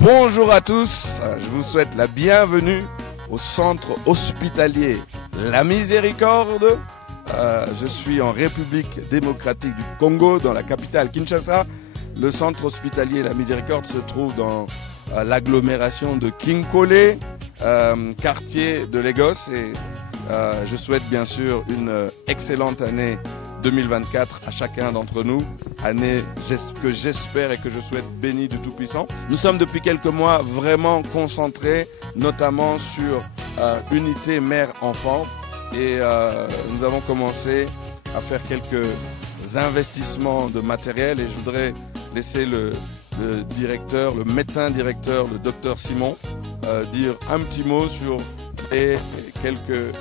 Bonjour à tous, je vous souhaite la bienvenue au centre hospitalier La Miséricorde. Je suis en République démocratique du Congo, dans la capitale Kinshasa. Le centre hospitalier La Miséricorde se trouve dans l'agglomération de Kinkole, quartier de Lagos. Et je souhaite bien sûr une excellente année 2024 à chacun d'entre nous, année que j'espère et que je souhaite bénie du Tout-Puissant. Nous sommes depuis quelques mois vraiment concentrés, notamment sur unité mère-enfant, et nous avons commencé à faire quelques investissements de matériel, et je voudrais laisser le directeur, le médecin directeur, le docteur Simon, dire un petit mot sur les quelques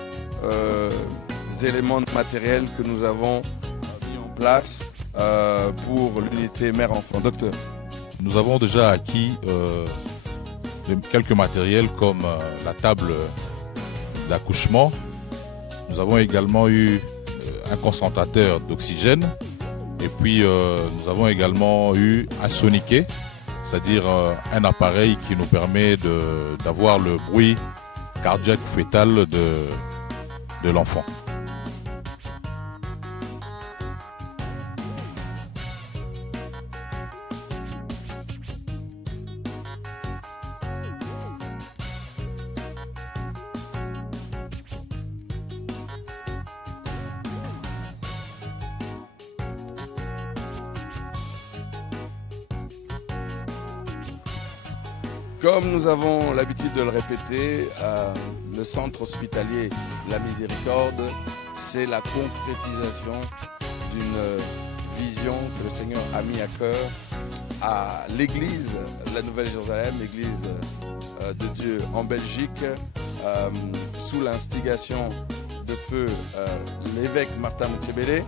éléments de matériel que nous avons mis en place pour l'unité mère-enfant. Docteur. Nous avons déjà acquis quelques matériels comme la table d'accouchement. Nous avons également eu un concentrateur d'oxygène, et puis nous avons également eu un soniquet, c'est-à-dire un appareil qui nous permet d'avoir le bruit cardiaque fœtal de l'enfant. Comme nous avons l'habitude de le répéter, le centre hospitalier La Miséricorde, c'est la concrétisation d'une vision que le Seigneur a mis à cœur à l'église de la Nouvelle-Jérusalem, l'église de Dieu en Belgique, sous l'instigation de feu l'évêque Martin Moutsebele,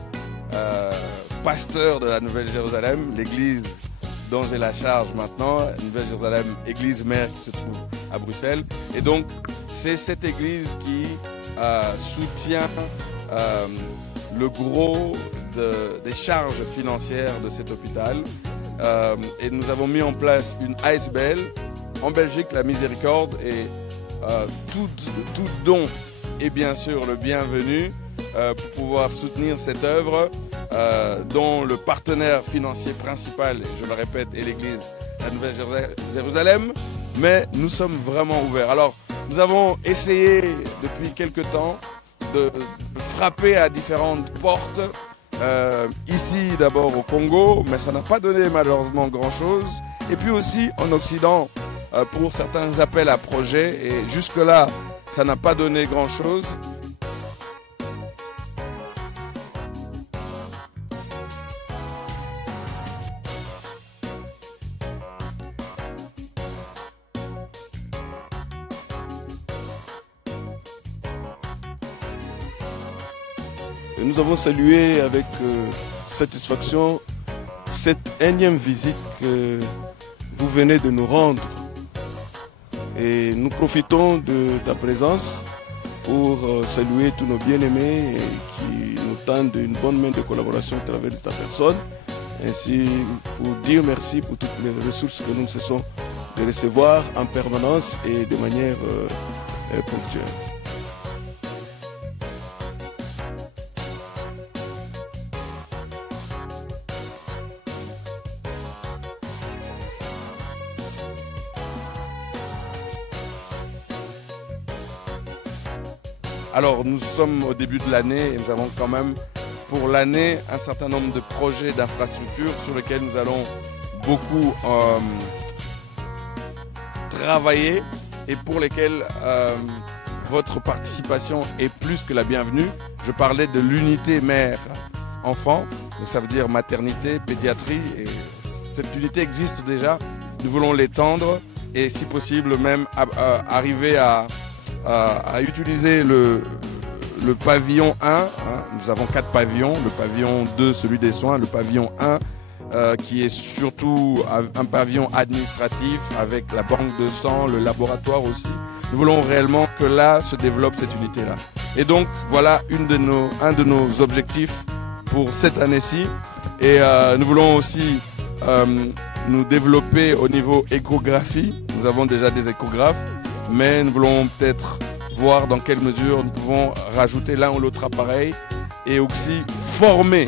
pasteur de la Nouvelle-Jérusalem, l'église dont j'ai la charge maintenant, Nouvelle-Jérusalem, église mère qui se trouve à Bruxelles. Et donc, c'est cette église qui soutient le gros des charges financières de cet hôpital. Et nous avons mis en place une ASBL en Belgique, La Miséricorde, et tout don est bien sûr le bienvenu pour pouvoir soutenir cette œuvre. Dont le partenaire financier principal, je le répète, est l'église de la Nouvelle-Jérusalem, mais nous sommes vraiment ouverts. Alors, nous avons essayé depuis quelque temps de frapper à différentes portes, ici d'abord au Congo, mais ça n'a pas donné malheureusement grand-chose, et puis aussi en Occident pour certains appels à projets, et jusque-là, ça n'a pas donné grand-chose. Et nous avons salué avec satisfaction cette énième visite que vous venez de nous rendre. Et nous profitons de ta présence pour saluer tous nos bien-aimés qui nous tendent une bonne main de collaboration à travers ta personne. Ainsi pour dire merci pour toutes les ressources que nous ne cessons de recevoir en permanence et de manière ponctuelle. Alors nous sommes au début de l'année et nous avons quand même pour l'année un certain nombre de projets d'infrastructures sur lesquels nous allons beaucoup travailler et pour lesquels votre participation est plus que la bienvenue. Je parlais de l'unité mère-enfant, ça veut dire maternité, pédiatrie, et cette unité existe déjà. Nous voulons l'étendre et si possible même arriver à utiliser le pavillon 1, nous avons 4 pavillons, le pavillon 2 celui des soins, le pavillon 1 qui est surtout un pavillon administratif avec la banque de sang, le laboratoire aussi. Nous voulons réellement que là se développe cette unité-là. Et donc voilà un de nos objectifs pour cette année-ci. Et nous voulons aussi nous développer au niveau échographie. Nous avons déjà des échographes, mais nous voulons peut-être voir dans quelle mesure nous pouvons rajouter l'un ou l'autre appareil et aussi former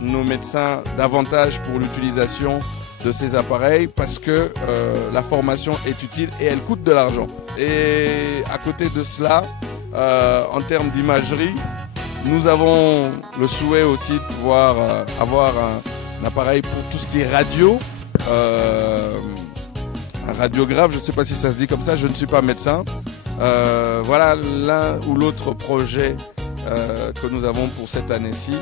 nos médecins davantage pour l'utilisation de ces appareils parce que la formation est utile et elle coûte de l'argent. Et à côté de cela, en termes d'imagerie, nous avons le souhait aussi de pouvoir avoir un appareil pour tout ce qui est radio, un radiographe, je ne sais pas si ça se dit comme ça, je ne suis pas médecin. Voilà l'un ou l'autre projet que nous avons pour cette année-ci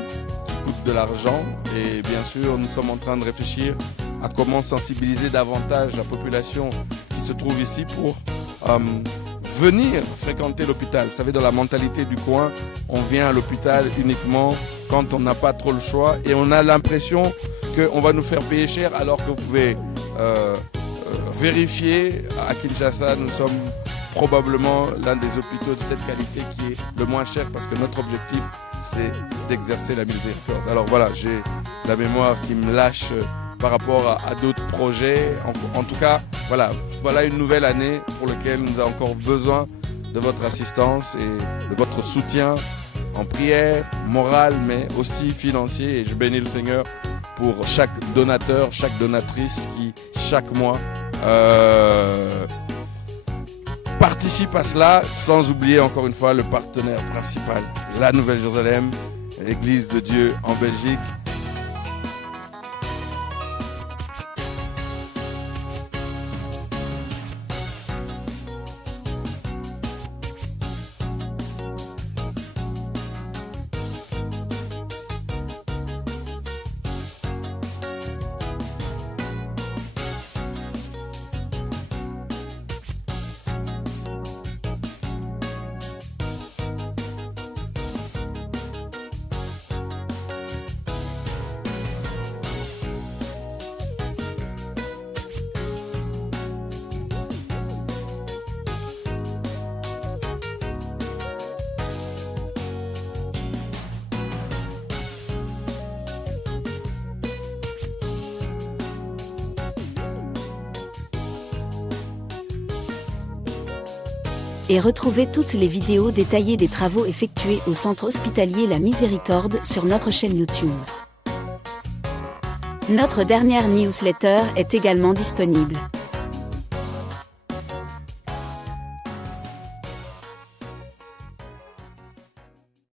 qui coûte de l'argent et bien sûr nous sommes en train de réfléchir à comment sensibiliser davantage la population qui se trouve ici pour venir fréquenter l'hôpital. Vous savez, dans la mentalité du coin, on vient à l'hôpital uniquement quand on n'a pas trop le choix et on a l'impression qu'on va nous faire payer cher alors que vous pouvez vérifier à Kinshasa, nous sommes probablement l'un des hôpitaux de cette qualité qui est le moins cher parce que notre objectif c'est d'exercer la miséricorde. Alors voilà, j'ai la mémoire qui me lâche par rapport à d'autres projets. En tout cas, voilà une nouvelle année pour laquelle nous avons encore besoin de votre assistance et de votre soutien en prière, morale, mais aussi financier. Et je bénis le Seigneur pour chaque donateur, chaque donatrice qui, chaque mois, participe à cela, sans oublier encore une fois le partenaire principal, la Nouvelle-Jérusalem, l'Église de Dieu en Belgique. Et retrouvez toutes les vidéos détaillées des travaux effectués au centre hospitalier La Miséricorde sur notre chaîne YouTube. Notre dernière newsletter est également disponible.